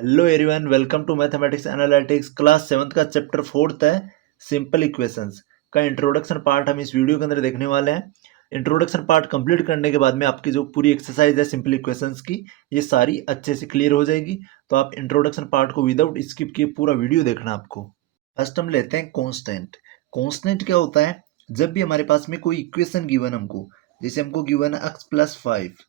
Hello everyone, welcome to mathematics analytics class 7th का chapter 4th है simple equations का introduction part हम इस वीडियो के अंदर देखने वाले हैं। इंट्रोडक्शन पार्ट कंप्लीट करने के बाद में आपकी जो पूरी एक्सरसाइज है सिंपल इक्वेशंस की ये सारी अच्छे से क्लियर हो जाएगी। तो आप इंट्रोडक्शन पार्ट को विदाउट स्किप किए पूरा वीडियो देखना आपको। फर्स्ट हम लेते हैं कॉन्स्टेंट। कॉन्स्टेंट क्या होता है? जब भी हमारे पास में कोई इक्वेशन गिवन हमको, जैसे हमको गिवन है x+5,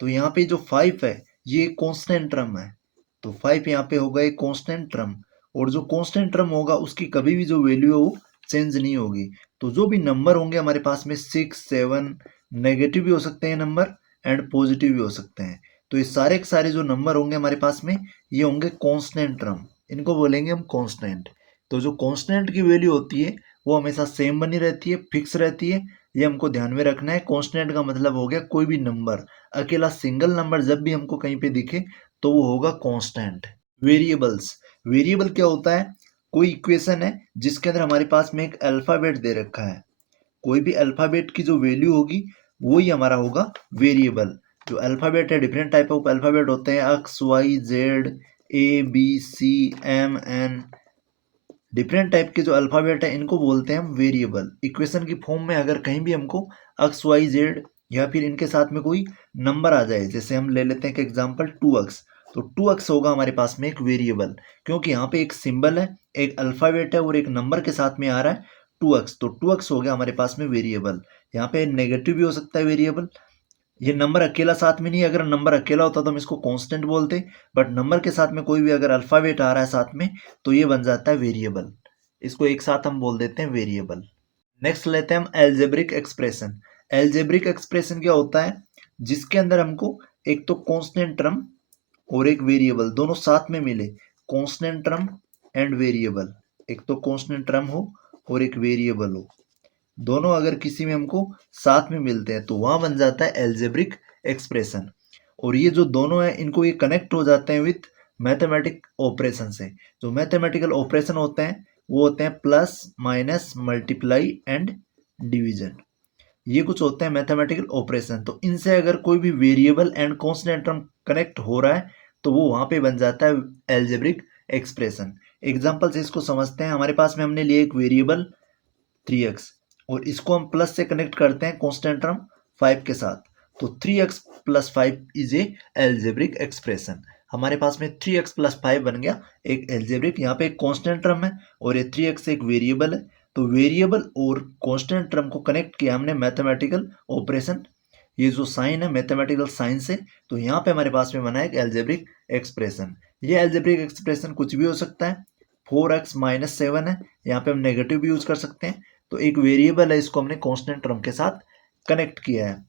तो यहाँ पे जो 5 है ये कांस्टेंट टर्म है। तो 5 यहाँ पे होगा एक कांस्टेंट टर्म, और जो कांस्टेंट टर्म होगा उसकी कभी भी जो वैल्यू है वो चेंज नहीं होगी। तो जो भी नंबर होंगे हमारे पास में 6, 7, नेगेटिव भी हो सकते हैं नंबर एंड पॉजिटिव भी हो सकते हैं। तो ये सारे के सारे जो नंबर होंगे हमारे पास में ये होंगे कांस्टेंट टर्म, इनको बोलेंगे हम कांस्टेंट। तो जो कांस्टेंट की वैल्यू होती है वो हमेशा सेम बनी रहती है, फिक्स रहती है। ये हमको ध्यान में रखना है। कांस्टेंट का मतलब हो गया कोई भी नंबर, अकेला सिंगल नंबर जब भी हमको कहीं पे दिखे तो वो होगा कांस्टेंट। वेरिएबल्स, वेरिएबल क्या होता है? कोई इक्वेशन है जिसके अंदर हमारे पास में एक अल्फाबेट दे रखा है, कोई भी अल्फाबेट की जो वैल्यू होगी वो ही हमारा होगा वेरिएबल। जो अल्फाबेट है, डिफरेंट टाइप ऑफ अल्फाबेट होते हैं, XYZ ABCMN, डिफरेंट टाइप के जो अल्फाबेट है इनको बोलते हैं हम वेरिएबल। इक्वेशन की फॉर्म में अगर कहीं भी हमको XYZ या फिर इनके साथ में कोई नंबर आ जाए, जैसे हम ले लेते हैं कि एग्जांपल 2x, तो 2x होगा हमारे पास में एक वेरिएबल, क्योंकि यहाँ पे एक सिंबल है, एक अल्फाबेट है और एक नंबर के साथ में आ रहा है 2x, तो 2x हो गया हमारे पास में वेरिएबल। यहाँ पे नेगेटिव भी हो सकता है वेरिएबल। ये नंबर अकेला साथ में नहीं, अगर नंबर अकेला होता तो हम इसको कांस्टेंट बोलते, बट नंबर के साथ में कोई भी अगर अल्फाबेट आ रहा है साथ में तो ये बन जाता है वेरिएबल। इसको एक साथ हम बोल देते हैं वेरिएबल। नेक्स्ट लेते हैं हम एल्जेब्रिक एक्सप्रेशन। एल्जेब्रिक एक्सप्रेशन क्या होता है? जिसके अंदर हमको एक तो कांस्टेंट टर्म और एक वेरिएबल दोनों साथ में मिले, कांस्टेंट टर्म एंड वेरिएबल, एक तो कांस्टेंट टर्म हो और एक वेरिएबल हो, दोनों अगर किसी में हमको साथ में मिलते हैं तो वहां बन जाता है एल्जेब्रिक एक्सप्रेशन। और ये जो दोनों है इनको ये कनेक्ट हो जाते हैं विथ मैथमेटिक ऑपरेशन से। जो मैथमेटिकल ऑपरेशन होते हैं वो होते हैं plus, minus, multiply and division. ये कुछ होते हैं मैथमेटिकल ऑपरेशन। तो इनसे अगर कोई भी variable and constant term connect हो रहा है तो वो वहां पे बन जाता है एल्जेब्रिक एक्सप्रेशन। एग्जाम्पल से इसको समझते हैं। हमारे पास में हमने लिए एक वेरिएबल 3x, और इसको हम प्लस से कनेक्ट करते हैं कांस्टेंट टर्म 5 के साथ, तो 3x plus 5 is a algebraic expression. हमारे पास में 3x प्लस 5 बन गया एक एल्जेब्रिक। यहाँ पे एक कांस्टेंट टर्म है और ये 3x एक वेरिएबल है। तो वेरिएबल और कांस्टेंट टर्म को कनेक्ट किया हमने मैथमेटिकल ऑपरेशन, ये जो साइन है मैथमेटिकल साइन से, तो यहाँ पे हमारे पास में बना एक एल्जेब्रिक एक्सप्रेशन। ये एल्जेब्रिक एक्सप्रेशन कुछ भी हो सकता है। 4x माइनस 7 है, यहाँ पे हम नेगेटिव भी यूज कर सकते हैं। तो एक वेरिएबल है, इसको हमने कांस्टेंट टर्म के साथ कनेक्ट किया है।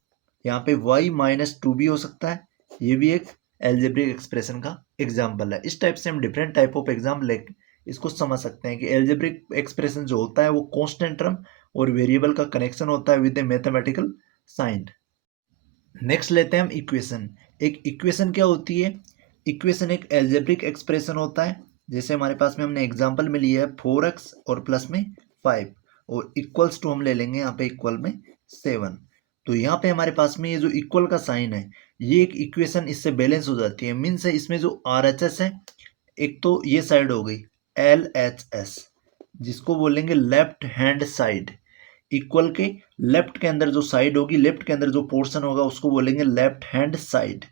यहाँ पे y-2 भी हो सकता है, ये भी एक एल्जेब्रिक एक्सप्रेशन का एग्जाम्पल है। इस टाइप से हम डिफरेंट टाइप ऑफ एग्जाम्पल लेके इसको समझ सकते हैं कि एल्जेब्रिक एक्सप्रेशन जो होता है वो कांस्टेंट टर्म और वेरिएबल का कनेक्शन होता है with a mathematical sign. Next लेते हैं हम इक्वेशन। एक इक्वेशन क्या होती है? इक्वेशन एक एल्जेब्रिक एक्सप्रेशन होता है। जैसे हमारे पास में हमने एग्जांपल में लिया है 4x और प्लस में 5, और इक्वल्स टू हम ले लेंगे यहाँ पे इक्वल में 7। तो यहाँ पे हमारे पास में ये जो इक्वल का साइन है ये एक इक्वेशन इससे बैलेंस हो जाती है। मीन्स है इसमें जो RHS है, एक तो ये साइड हो गई LHS, जिसको बोलेंगे लेफ्ट हैंड साइड। इक्वल के लेफ्ट के अंदर जो साइड होगी, लेफ्ट के अंदर जो पोर्शन होगा उसको बोलेंगे लेफ्ट हैंड साइड,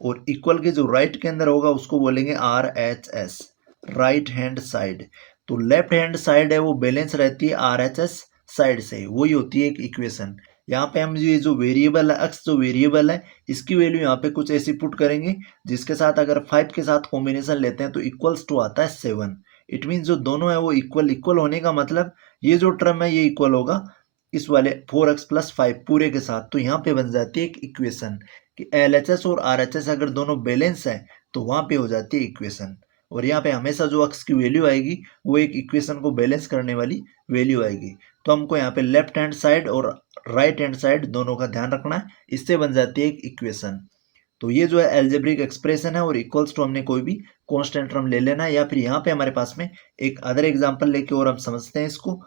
और इक्वल के जो राइट के अंदर होगा उसको बोलेंगे RHS, राइट हैंड साइड। तो लेफ्ट हैंड साइड है वो बैलेंस रहती है RHS साइड से, वही होती है एक इक्वेशन। यहाँ पे हम ये जो वेरिएबल है, अक्स जो वेरिएबल है, इसकी वैल्यू यहाँ पे कुछ ऐसी पुट करेंगे जिसके साथ अगर 5 के साथ कॉम्बिनेशन लेते हैं तो इक्वल्स टू आता है 7। इट मीन्स जो दोनों है वो इक्वल, इक्वल होने का मतलब ये जो टर्म है ये इक्वल होगा इस वाले 4x प्लस 5 पूरे के साथ। तो यहाँ पे बन जाती है एक इक्वेशन कि LHS और RHS अगर दोनों बैलेंस है तो वहां पे हो जाती है इक्वेशन। और यहाँ पे हमेशा जो अक्स की वैल्यू आएगी वो एक इक्वेशन को बैलेंस करने वाली वैल्यू आएगी। तो हमको यहाँ पे लेफ्ट हैंड साइड और राइट हैंड साइड दोनों का ध्यान रखना है, इससे बन जाती है एक इक्वेशन। तो ये जो है एल्जेब्रिक एक्सप्रेशन है, और इक्वल्स टू हमने कोई भी कांस्टेंट टर्म ले लेना है, या फिर यहाँ पे हमारे पास में एक अदर एग्जांपल लेके और हम समझते हैं इसको।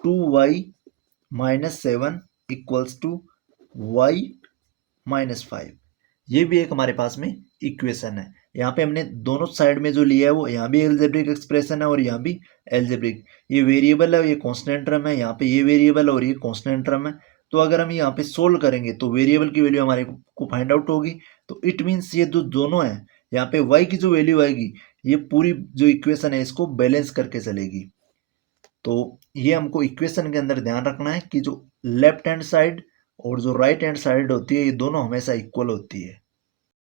2y-7 इक्वल्स टू y-5, ये भी एक हमारे पास में इक्वेशन है। यहाँ पे हमने दोनों साइड में जो लिया है वो यहाँ भी एल्जेब्रिक एक्सप्रेशन है और यहाँ भी एल्जेब्रिक। ये वेरिएबल है और ये कांस्टेंट टर्म है, यहाँ पे ये वेरिएबल है और ये कांस्टेंट टर्म है। तो अगर हम यहाँ पे सोल्व करेंगे तो वेरिएबल की वैल्यू हमारे को फाइंड आउट होगी। तो इट मीन्स ये जो दोनों है, यहाँ पे y की जो वैल्यू आएगी ये पूरी जो इक्वेशन है इसको बैलेंस करके चलेगी। तो ये हमको इक्वेशन के अंदर ध्यान रखना है कि जो लेफ्ट हैंड साइड और जो राइट हैंड साइड होती है ये दोनों हमेशा इक्वल होती है।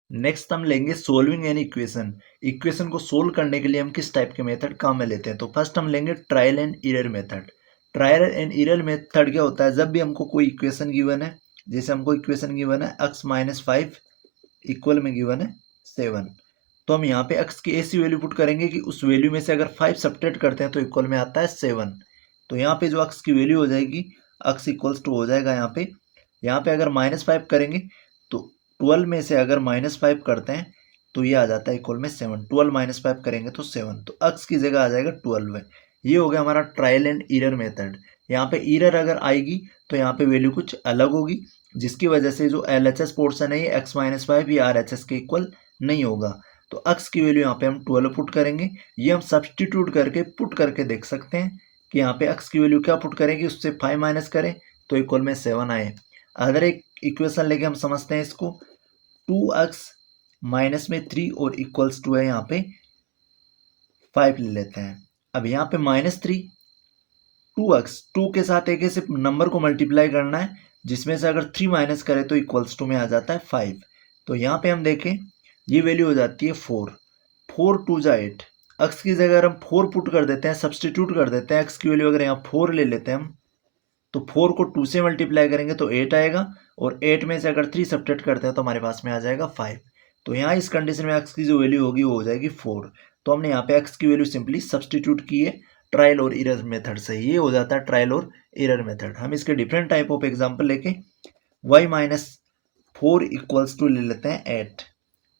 नेक्स्ट हम लेंगे सोल्विंग एन इक्वेशन। इक्वेशन को सोल्व करने के लिए हम किस टाइप के मेथड काम में लेते हैं। तो फर्स्ट हम लेंगे trial and error method. Trial and error method क्या होता है, जब भी हमको कोई इक्वेशन गिवन है, जैसे हमको इक्वेशन गिवन है x-5 इक्वल में गिवन है 7, तो हम यहाँ पे x की ऐसी वैल्यू पुट करेंगे कि उस वैल्यू में से अगर 5 सब्ट्रैक्ट करते हैं तो इक्वल में आता है 7। तो यहाँ पे जो x की वैल्यू हो जाएगी, x इक्वल्स टू हो जाएगा यहाँ पे अगर -5 करेंगे तो 12 में से अगर -5 करते हैं तो ये आ जाता है इक्वल में 7। 12 -5 करेंगे तो 7, तो x की जगह आ जाएगा 12 है। ये हो गया हमारा ट्रायल एंड एरर मेथड। यहाँ पे एरर अगर आएगी तो यहाँ पे वैल्यू कुछ अलग होगी, जिसकी वजह से जो LHS पोर्शन है ये x-5 या RHS के इक्वल नहीं होगा। तो x की वैल्यू यहाँ पे हम 12 पुट करेंगे। ये हम सब्सटीट्यूट करके पुट करके देख सकते हैं कि यहाँ पे x की वैल्यू क्या पुट करेंगे, उससे 5 माइनस करें तो इक्वल में 7 आए। अगर एक इक्वेशन लेके हम समझते हैं इसको, 2x माइनस में 3 और इक्वल्स टू है यहाँ पे 5 ले लेते हैं। अब यहाँ पे -3, 2x 2 के साथ एक ऐसे नंबर को मल्टीप्लाई करना है जिसमें से अगर 3 माइनस करें तो इक्वल्स टू में आ जाता है 5। तो यहाँ पे हम देखें ये वैल्यू हो जाती है 4, 4 2 जा 8। x की जगह अगर हम 4 पुट कर देते हैं, सब्सटीट्यूट कर देते हैं, x की वैल्यू अगर यहाँ 4 ले लेते हैं हम, तो 4 को 2 से मल्टीप्लाई करेंगे तो 8 आएगा, और 8 में से अगर 3 सब्ट्रैक्ट करते हैं तो हमारे पास में आ जाएगा 5। तो यहाँ इस कंडीशन में x की जो वैल्यू होगी वो हो जाएगी 4। तो हमने यहाँ पे x की वैल्यू सिंपली सब्सटीट्यूट की है ट्रायल और एरर मेथड से। ये हो जाता है ट्रायल और एरर मेथड। हम इसके डिफरेंट टाइप ऑफ एग्जाम्पल लेके y-4 इक्वल्स टू ले लेते हैं 8।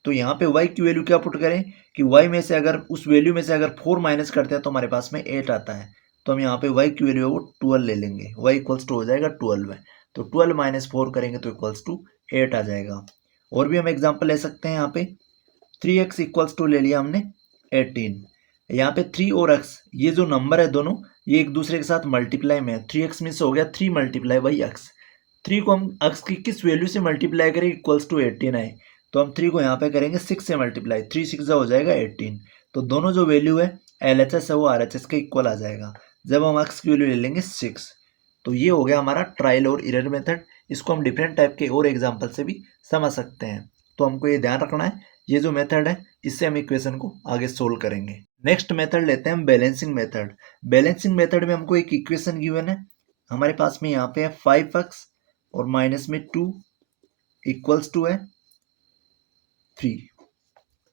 तो यहाँ पे y की वैल्यू क्या पुट करें कि y में से अगर उस वैल्यू में से अगर 4 माइनस करते हैं तो हमारे पास में 8 आता है। तो हम यहाँ पे y की वैल्यू है वो 12 ले लेंगे, y इक्वल्स टू हो जाएगा 12 है। तो 12 माइनस 4 करेंगे तो इक्वल्स टू 8 आ जाएगा। और भी हम एग्जाम्पल ले सकते हैं। यहाँ पे 3x इक्वल्स टू ले लिया हमने 18। यहाँ पे 3 और x ये जो नंबर है दोनों ये एक दूसरे के साथ मल्टीप्लाई में है। 3x मीन्स हो गया 3 मल्टीप्लाई बाई x। 3 को हम x की किस वैल्यू से मल्टीप्लाई करें इक्वल्स टू 18 आए, तो हम 3 को यहाँ पे करेंगे 6 से मल्टीप्लाई, 3 6 हो जाएगा 18। तो दोनों जो वैल्यू है LHS है वो RHS के इक्वल आ जाएगा जब हम x की वैल्यू ले लेंगे 6। तो ये हो गया हमारा ट्रायल और एरर मेथड। इसको हम डिफरेंट टाइप के और एग्जाम्पल से भी समझ सकते हैं। तो हमको ये ध्यान रखना है, ये जो मेथड है इससे हम इक्वेशन को आगे सोल्व करेंगे। नेक्स्ट मेथड लेते हैं हम बैलेंसिंग मेथड। बैलेंसिंग मेथड में हमको एक इक्वेशन गिवन है, हमारे पास में यहाँ पे है 5x और माइनस में 2 इक्वल्स टू है 3।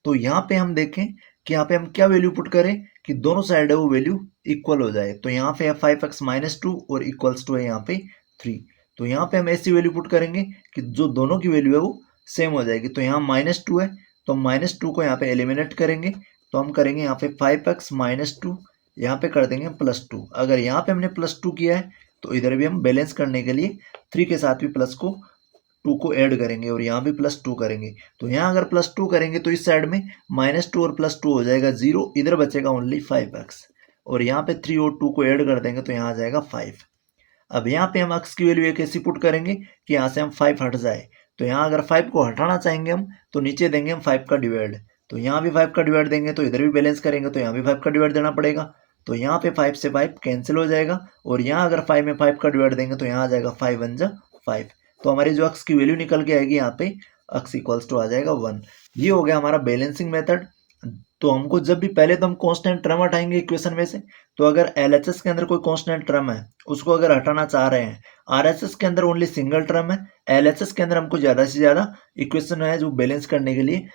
तो यहाँ पे हम देखें कि यहाँ पे हम क्या वैल्यू पुट करें कि दोनों साइड है वो वैल्यू इक्वल हो जाए। तो यहाँ पे है 5x माइनस 2 और इक्वल्स टू है यहाँ पे 3। तो यहाँ पे हम ऐसी वैल्यू पुट करेंगे कि जो दोनों की वैल्यू है वो सेम हो जाएगी। तो यहाँ -2 है तो हम -2 को यहाँ पे एलिमिनेट करेंगे। तो हम करेंगे यहाँ पे 5x माइनस 2, यहाँ पे कर देंगे +2। अगर यहाँ पे हमने +2 किया है तो इधर भी हम बैलेंस करने के लिए 3 के साथ भी प्लस को 2 को ऐड करेंगे और यहाँ भी +2 करेंगे। तो यहाँ अगर +2 करेंगे तो इस साइड में -2 और +2 हो जाएगा 0, इधर बचेगा ओनली 5x। और यहाँ पे 3 और 2 को ऐड कर देंगे तो यहाँ आ जाएगा 5। अब यहाँ पे हम x की वैल्यू एक ऐसी पुट करेंगे कि यहाँ से हम 5 हट जाए। तो यहाँ अगर 5 को हटाना चाहेंगे हम तो नीचे देंगे हम 5 का डिवाइड। तो यहाँ भी 5 का डिवाइड देंगे तो इधर भी बैलेंस करेंगे तो यहाँ भी 5 का डिवाइड देना पड़ेगा। तो यहाँ पे 5 से 5 कैंसिल हो जाएगा, और यहाँ अगर 5 में 5 का डिवाइड देंगे तो यहाँ आ जाएगा 5 1 जा 5। तो हमारी जो x की वैल्यू निकल के आएगी यहाँ पे x इक्वल्स टू आ जाएगा 1। ये हो गया हमारा बैलेंसिंग मेथड। तो हमको जब भी पहले तो हम कांस्टेंट टर्म हटाएंगे इक्वेशन में से। तो अगर LHS के अंदर कोई कांस्टेंट टर्म है उसको अगर हटाना चाह रहे हैं, RHS के अंदर ओनली सिंगल टर्म है, LHS के अंदर हमको ज़्यादा से ज़्यादा इक्वेशन है जो बैलेंस करने के लिए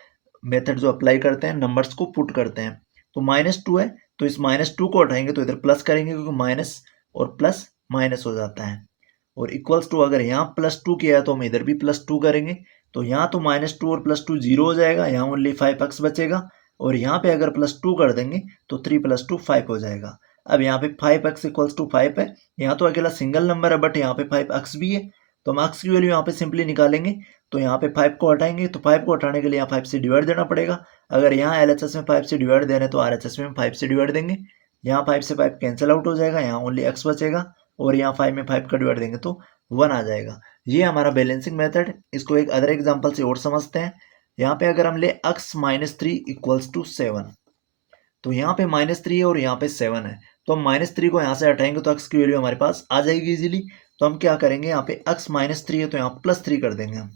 मेथड जो अप्लाई करते हैं नंबर्स को पुट करते हैं। तो -2 है तो इस -2 को हटाएंगे तो इधर प्लस करेंगे क्योंकि माइनस और प्लस माइनस हो जाता है। और इक्वल्स टू अगर यहाँ +2 किया है तो हम इधर भी +2 करेंगे। तो यहाँ तो -2 और +2 0 हो जाएगा, यहाँ ओनली 5x बचेगा। और यहाँ पे अगर +2 कर देंगे तो 3 + 2 5 हो जाएगा। अब यहाँ पे 5x इक्वल्स टू 5 है, यहाँ तो अकेला सिंगल नंबर है बट यहाँ पे 5x भी है। तो हम x की वैल्यू यहाँ पे सिंपली निकालेंगे। तो यहाँ पे 5 को हटाएंगे, तो 5 को हटाने के लिए यहाँ 5 से डिवाइड देना पड़ेगा। अगर यहाँ LHS में 5 से डिवाइड दे रहे हैं तो RHS में 5 से डिवाइड देंगे। यहाँ 5 से 5 कैंसिल आउट हो जाएगा, यहाँ ओनली x बचेगा, और यहाँ 5 में 5 का डिवाइड देंगे तो 1 आ जाएगा। ये हमारा बैलेंसिंग मेथड। इसको एक अदर एग्जाम्पल से और समझते हैं। यहाँ पे अगर हम ले x - 3 इक्वल्स टू 7, तो यहाँ पे -3 है और यहाँ पे 7 है, तो हम -3 को यहाँ से हटाएंगे तो x की वैल्यू हमारे पास आ जाएगी इजीली। तो हम क्या करेंगे, यहाँ पे x -3 है तो यहाँ +3 कर देंगे हम,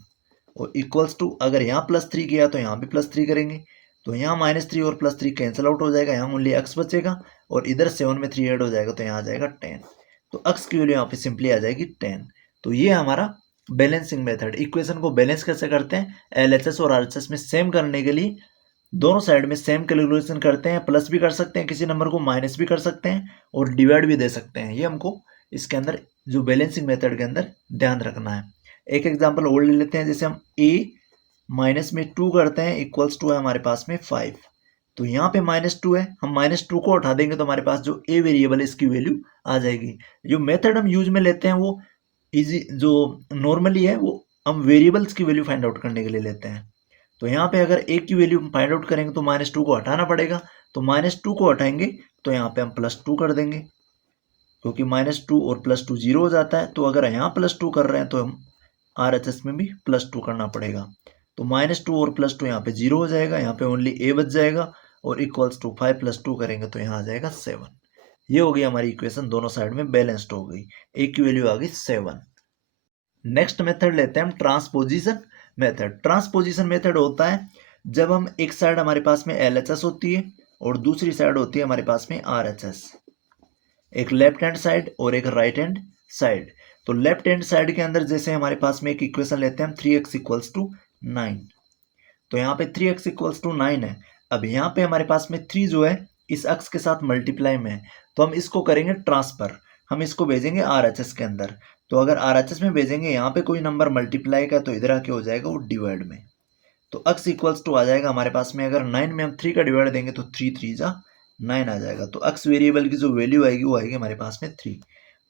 और इक्वल्स टू, अगर यहाँ +3 किया तो यहाँ भी +3 करेंगे, तो यहाँ -3 और +3 कैंसिल आउट हो जाएगा, यहाँ ओनली x बचेगा, और इधर 7 में 3 ऐड हो जाएगा तो यहाँ आ जाएगा 10। तो x की वैल्यू यहाँ पे सिंपली आ जाएगी 10। तो ये हमारा बैलेंसिंग मेथड। इक्वेशन को बैलेंस कैसे करते हैं, LHS और RHS में सेम करने के लिए दोनों साइड में सेम कैलकुलेशन करते हैं, प्लस भी कर सकते हैं किसी नंबर को, माइनस भी कर सकते हैं, और डिवाइड भी दे सकते हैं। ये हमको इसके अंदर जो बैलेंसिंग मेथड के अंदर ध्यान रखना है। एक एग्जांपल और ले लेते हैं, जैसे हम a-2 करते हैं इक्वल्स टू है हमारे पास में 5। तो यहाँ पे -2 है, हम -2 को हटा देंगे तो हमारे पास जो a वेरिएबल है इसकी वैल्यू आ जाएगी। जो मेथड हम यूज में लेते हैं वो इजी, जो नॉर्मली है वो हम वेरिएबल्स की वैल्यू फाइंड आउट करने के लिए लेते हैं। तो यहाँ पे अगर a की वैल्यू फाइंड आउट करेंगे तो -2 को हटाना पड़ेगा, तो -2 को हटाएंगे तो यहाँ पे हम +2 कर देंगे, क्योंकि -2 और +2 0 हो जाता है। तो अगर यहाँ +2 कर रहे हैं तो हम RHS में भी +2 करना पड़ेगा। तो -2 और +2 यहाँ पे 0 हो जाएगा, यहाँ पे ओनली a बच जाएगा, और इक्वल्स टू 5 + 2 करेंगे तो यहाँ आ जाएगा 7। ये हो गई हमारी इक्वेशन, दोनों साइड में बैलेंस्ड हो गई, a की वैल्यू आ गई 7। नेक्स्ट मेथड लेते हैं हम ट्रांसपोजिशन मेथड। ट्रांसपोजिशन मेथड होता है जब हम एक साइड हमारे पास में LHS होती है और दूसरी साइड होती है हमारे पास में RHS, एक लेफ्ट हैंड साइड और एक राइट हैंड साइड। तो लेफ्ट हैंड साइड के अंदर जैसे हमारे पास में एक इक्वेशन लेते हैं हम 3x = 9। तो यहाँ पे 3x = 9 है। अब यहाँ पे हमारे पास में 3 जो है इस अक्स के साथ मल्टीप्लाई में है, तो हम इसको करेंगे ट्रांसफर, हम इसको भेजेंगे RHS के अंदर। तो अगर RHS में भेजेंगे, यहाँ पे कोई नंबर मल्टीप्लाई का, तो इधर आके हो जाएगा वो डिवाइड में। तो x = आ जाएगा हमारे पास में, अगर 9 में हम 3 का डिवाइड देंगे तो 3 3 जा 9 आ जाएगा। तो x वेरिएबल की जो वैल्यू आएगी वो आएगी हमारे पास में 3।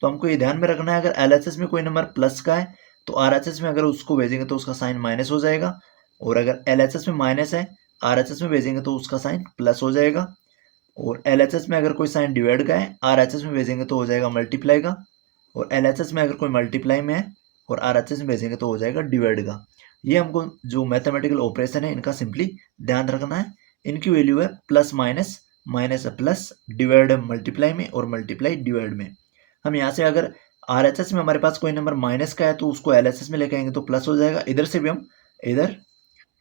तो हमको ये ध्यान में रखना है, अगर LHS में कोई नंबर प्लस का है तो RHS में अगर उसको भेजेंगे तो उसका साइन माइनस हो जाएगा, और अगर LHS में माइनस है RHS में भेजेंगे तो उसका साइन प्लस हो जाएगा। और LHS में अगर कोई साइन डिवाइड का है RHS में भेजेंगे तो हो जाएगा मल्टीप्लाई का, और LHS में अगर कोई मल्टीप्लाई में है और RHS में भेजेंगे तो हो जाएगा डिवाइड का। ये हमको जो मैथमेटिकल ऑपरेशन है इनका सिंपली ध्यान रखना है। इनकी वैल्यू है प्लस माइनस, माइनस है प्लस, डिवाइड है मल्टीप्लाई में, और मल्टीप्लाई डिवाइड में। हम यहाँ से अगर RHS में हमारे पास कोई नंबर माइनस का है तो उसको LHS में लेके आएंगे तो प्लस हो जाएगा। इधर से भी हम इधर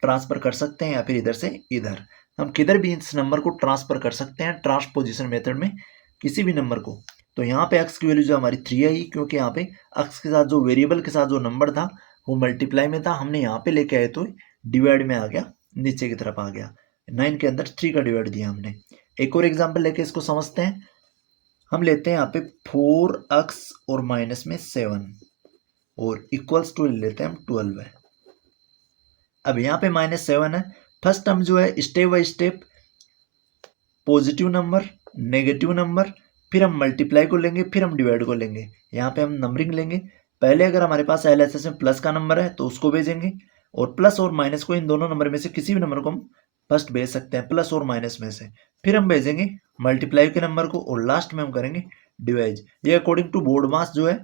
ट्रांसफर कर सकते हैं या फिर इधर से इधर, हम किधर भी इस नंबर को ट्रांसफर कर सकते हैं ट्रांसपोजिशन मेथड में, किसी भी नंबर को। तो यहाँ पे x की वैल्यू जो हमारी 3 आई, क्योंकि यहाँ पे x के साथ जो वेरिएबल के साथ जो नंबर था वो मल्टीप्लाई में था, हमने यहाँ पे लेके आए तो डिवाइड में आ गया, नीचे की तरफ आ गया। 9 के अंदर 3 का डिवाइड दिया हमने। एक और एग्जाम्पल लेके इसको समझते हैं। हम लेते हैं यहाँ पे 4x और माइनस में 7 और इक्वल्स टू लेते हैं हम 12 है। अब यहाँ पे -7 है। फर्स्ट हम जो है step by step positive number, negative number, फिर हम मल्टीप्लाई को लेंगे, फिर हम डिवाइड को लेंगे। यहाँ पे हम नंबरिंग लेंगे। पहले अगर हमारे पास LHS में प्लस का नंबर है तो उसको भेजेंगे, और प्लस और माइनस को इन दोनों नंबर में से किसी भी नंबर को हम फर्स्ट भेज सकते हैं, प्लस और माइनस में से। फिर हम भेजेंगे मल्टीप्लाई के नंबर को, और लास्ट में हम करेंगे डिवाइड। ये अकॉर्डिंग टू बोर्ड मास जो है,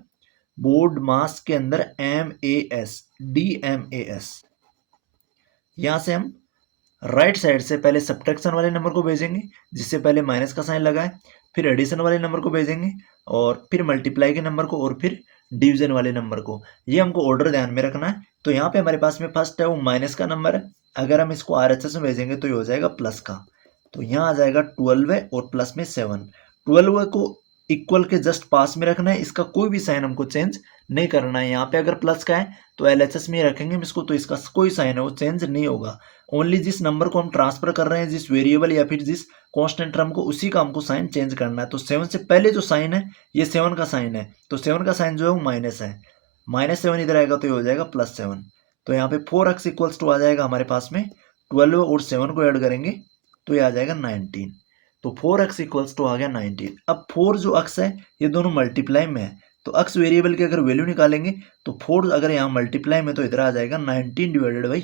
बोर्ड मास के अंदर MAS DMAS, यहाँ से हम राइट साइड से पहले सब्ट्रैक्शन वाले नंबर को भेजेंगे जिससे पहले माइनस का साइन लगा है, फिर एडिशन वाले नंबर को भेजेंगे, और फिर मल्टीप्लाई के नंबर को, और फिर डिवीजन वाले नंबर को। ये हमको ऑर्डर ध्यान में रखना है। तो यहाँ पे हमारे पास में फर्स्ट है वो माइनस का नंबर है, अगर हम इसको RHS में भेजेंगे तो ये हो जाएगा प्लस का। तो यहाँ आ जाएगा 12 है और प्लस में 7। 12 को इक्वल के जस्ट पास में रखना है, इसका कोई भी साइन हमको चेंज नहीं करना है। यहाँ पे अगर प्लस का है तो LHS में ही रखेंगे हम इसको, तो इसका कोई साइन है वो चेंज नहीं होगा। ओनली जिस नंबर को हम ट्रांसफर कर रहे हैं, जिस वेरिएबल या फिर जिस कांस्टेंट टर्म को, उसी का हमको साइन चेंज करना है। तो 7 से पहले जो साइन है ये 7 का साइन है, तो 7 का साइन जो है वो माइनस है, -7 इधर आएगा तो ये हो जाएगा +7। तो यहाँ पे 4x = आ जाएगा हमारे पास में, 12 और 7 को ऐड करेंगे तो ये आ जाएगा 19। तो 4x = आ गया 19। अब 4 जो x है ये दोनों मल्टीप्लाई में है, तो अक्स वेरिएबल की अगर वैल्यू निकालेंगे तो 4 अगर यहाँ मल्टीप्लाई में तो इधर आ जाएगा 19 डिवाइडेड बाई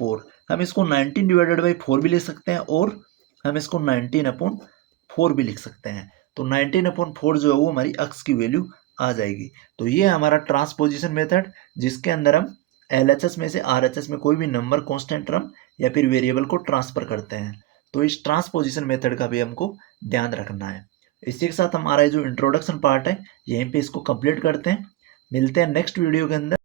4। हम इसको 19 डिवाइडेड बाई 4 भी ले सकते हैं और हम इसको 19 अपॉन 4 भी लिख सकते हैं। तो 19 अपॉन 4 जो है वो हमारी अक्स की वैल्यू आ जाएगी। तो ये है हमारा ट्रांसपोजिशन मेथड, जिसके अंदर हम एलएचएस में से आरएचएस में कोई भी नंबर, कांस्टेंट टर्म या फिर वेरिएबल को ट्रांसफर करते हैं। तो इस ट्रांसपोजिशन मेथड का भी हमको ध्यान रखना है। इसी के साथ हमारा जो इंट्रोडक्शन पार्ट है यहीं पे इसको कंप्लीट करते हैं। मिलते हैं नेक्स्ट वीडियो के अंदर।